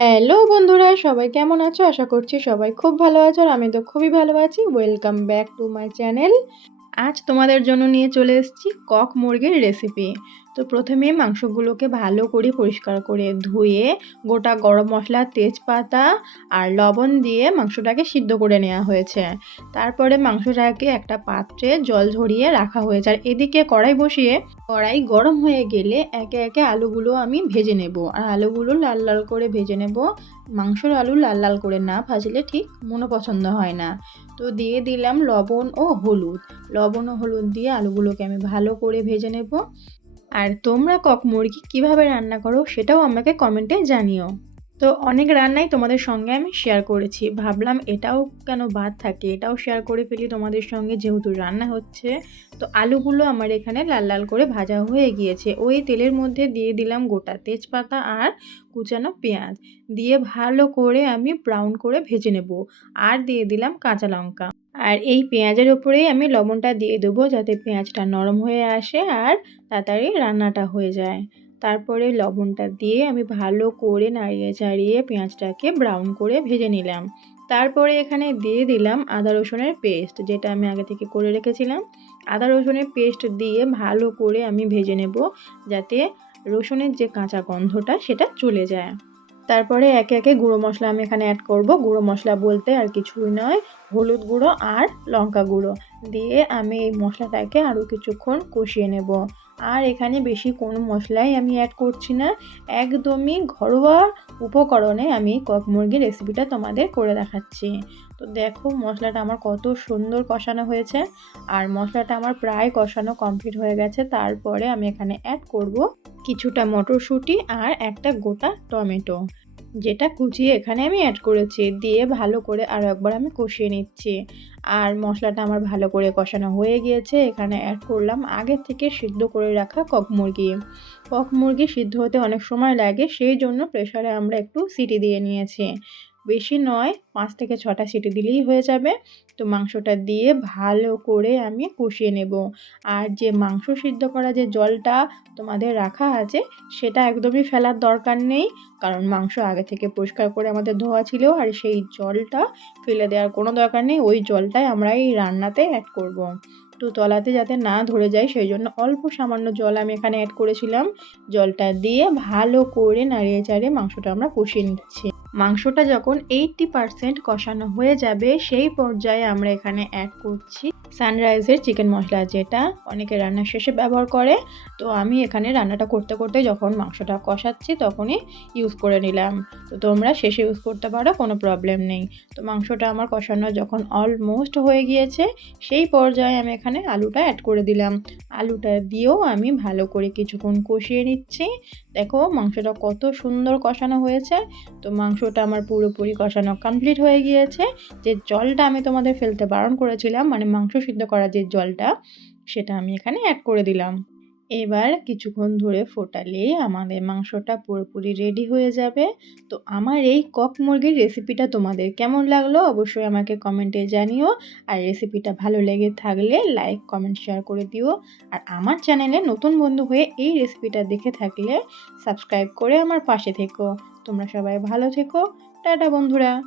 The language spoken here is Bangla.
হ্যালো বন্ধুরা, সবাই কেমন আছো? আশা করছি সবাই খুব ভালো আছো আর আমি তো খুবই ভালো আছি। Welcome back to my channel আজ তোমাদের জন্য নিয়ে চলে এসেছি কক মুরগির রেসিপি তো প্রথমে মাংসগুলোকে ভালো করে পরিষ্কার করে ধুয়ে গোটা গরম মশলা, তেজপাতা আর লবণ দিয়ে মাংসটাকে সিদ্ধ করে নেওয়া হয়েছে। তারপরে মাংসটাকে একটা পাত্রে জল ঝরিয়ে রাখা হয়েছে। আর এদিকে কড়াই বসিয়ে, কড়াই গরম হয়ে গেলে একে একে আলুগুলো আমি ভেজে নেব। আর আলুগুলো লাল লাল করে ভেজে নেব। মাংসর আলু লাল লাল করে না ভাজলে ঠিক মনে পছন্দ হয় না। তো দিয়ে দিলাম লবণ ও হলুদ। লবণ ও হলুদ দিয়ে আলুগুলোকে আমি ভালো করে ভেজে নেব। আর তোমরা কক মুরগি কীভাবে রান্না করো সেটাও আমাকে কমেন্টে জানিও। তো অনেক রান্নাই তোমাদের সঙ্গে আমি শেয়ার করেছি। ভাবলাম এটাও কেন বাদ থাকে? এটাও শেয়ার করে ফেলি তোমাদের সঙ্গে যেহেতু রান্না হচ্ছে। তো আলুগুলো আমার এখানে লাল লাল করে ভাজা হয়ে গিয়েছে। ওই তেলের মধ্যে দিয়ে দিলাম গোটা তেজপাতা আর কুচানো পেঁয়াজ। দিয়ে ভালো করে আমি ব্রাউন করে ভেজে নেব। আর দিয়ে দিলাম কাঁচা লঙ্কা। আর এই পেঁয়াজের ওপরেই আমি লবণটা দিয়ে দেবো যাতে পেঁয়াজটা নরম হয়ে আসে আর তাড়াতাড়ি রান্নাটা হয়ে যায়। তারপরে লবণটা দিয়ে আমি ভালো করে নাড়িয়ে চাড়িয়ে পেঁয়াজটাকে ব্রাউন করে ভেজে নিলাম। তারপরে এখানে দিয়ে দিলাম আদা রসুনের পেস্ট যেটা আমি আগে থেকে করে রেখেছিলাম। আদা রসুনের পেস্ট দিয়ে ভালো করে আমি ভেজে নেব যাতে রসুনের যে কাঁচা গন্ধটা সেটা চলে যায়। তারপরে একে একে গুঁড়ো মশলা আমি এখানে অ্যাড করব। গুঁড়ো মশলা বলতে আর কিছুই নয়, হলুদ গুঁড়ো আর লঙ্কা গুঁড়ো। দিয়ে আমি এই মশলাটাকে আরও কিছুক্ষণ কষিয়ে নেব। আর এখানে বেশি কোনো মশলাই আমি অ্যাড করছি না। একদমই ঘরোয়া উপকরণে আমি কক মুরগির রেসিপিটা তোমাদের করে দেখাচ্ছি। তো দেখো মশলাটা আমার কত সুন্দর কষানো হয়েছে। আর মশলাটা আমার প্রায় কষানো কমপ্লিট হয়ে গেছে। তারপরে আমি এখানে অ্যাড করব কিছুটা মটরশুঁটি আর একটা গোটা টমেটো। যেটা কুচিয়ে এখানে আমি অ্যাড করেছি, দিয়ে ভালো করে আরও একবার আমি কষিয়ে নিচ্ছি। আর মশলাটা আমার ভালো করে কষানো হয়ে গিয়েছে, এখানে অ্যাড করলাম আগে থেকে সিদ্ধ করে রাখা কক মুরগি। কক মুরগি সিদ্ধ হতে অনেক সময় লাগে, সেই জন্য প্রেশারে আমরা একটু সিটি দিয়ে নিয়েছি। বেশি নয়, পাঁচ থেকে ছটা সিটি দিলেই হয়ে যাবে। তো মাংসটা দিয়ে ভালো করে আমি কষিয়ে নেব। আর যে মাংস সিদ্ধ করা যে জলটা তোমাদের রাখা আছে, সেটা একদমই ফেলার দরকার নেই। কারণ মাংস আগে থেকে পরিষ্কার করে আমাদের ধোয়া ছিল আর সেই জলটা ফেলে দেওয়ার কোনো দরকার নেই। ওই জলটাই আমরা এই রান্নাতে অ্যাড করব। তো তলাতে যাতে না ধরে যায়, সেই জন্য অল্প সামান্য জল আমি এখানে অ্যাড করেছিলাম। জলটা দিয়ে ভালো করে নাড়িয়ে চাড়িয়ে মাংসটা আমরা কষিয়ে নিচ্ছি। মাংসটা যখন এইটটি পারসেন্ট কষানো হয়ে যাবে সেই পর্যায়ে আমরা এখানে অ্যাড করছি সানরাইজের চিকেন মশলা যেটা অনেকে রান্নার শেষে ব্যবহার করে, তো আমি এখানে রান্নাটা করতে করতে যখন মাংসটা কষাচ্ছি তখনই ইউজ করে নিলাম। তো তোমরা শেষে ইউজ করতে পারো, কোনো প্রবলেম নেই। তো মাংসটা আমার কষানো যখন অলমোস্ট হয়ে গিয়েছে, সেই পর্যায়ে আমি এখানে আলুটা অ্যাড করে দিলাম। আলুটা দিয়েও আমি ভালো করে কিছুক্ষণ কষিয়ে নিচ্ছি। দেখো মাংসটা কত সুন্দর কষানো হয়েছে। তো মাংসটা আমার পুরোপুরি কষানো কমপ্লিট হয়ে গিয়েছে। যে জলটা আমি তোমাদের ফেলতে বারণ করেছিলাম মানে মাংস সিদ্ধ করা যে জলটা, সেটা আমি এখানে অ্যাড করে দিলাম। এবার কিছুক্ষণ ধরে ফোটালে আমাদের মাংসটা পুরোপুরি রেডি হয়ে যাবে। তো আমার এই কক মুরগির রেসিপিটা তোমাদের কেমন লাগল অবশ্যই আমাকে কমেন্টে জানিও। আর রেসিপিটা ভালো লেগে থাকলে লাইক কমেন্ট শেয়ার করে দিও। আর আমার চ্যানেলে নতুন বন্ধু হয়ে এই রেসিপিটা দেখে থাকলে সাবস্ক্রাইব করে আমার পাশে থেকো। তোমরা সবাই ভালো থেকো। টাটা বন্ধুরা।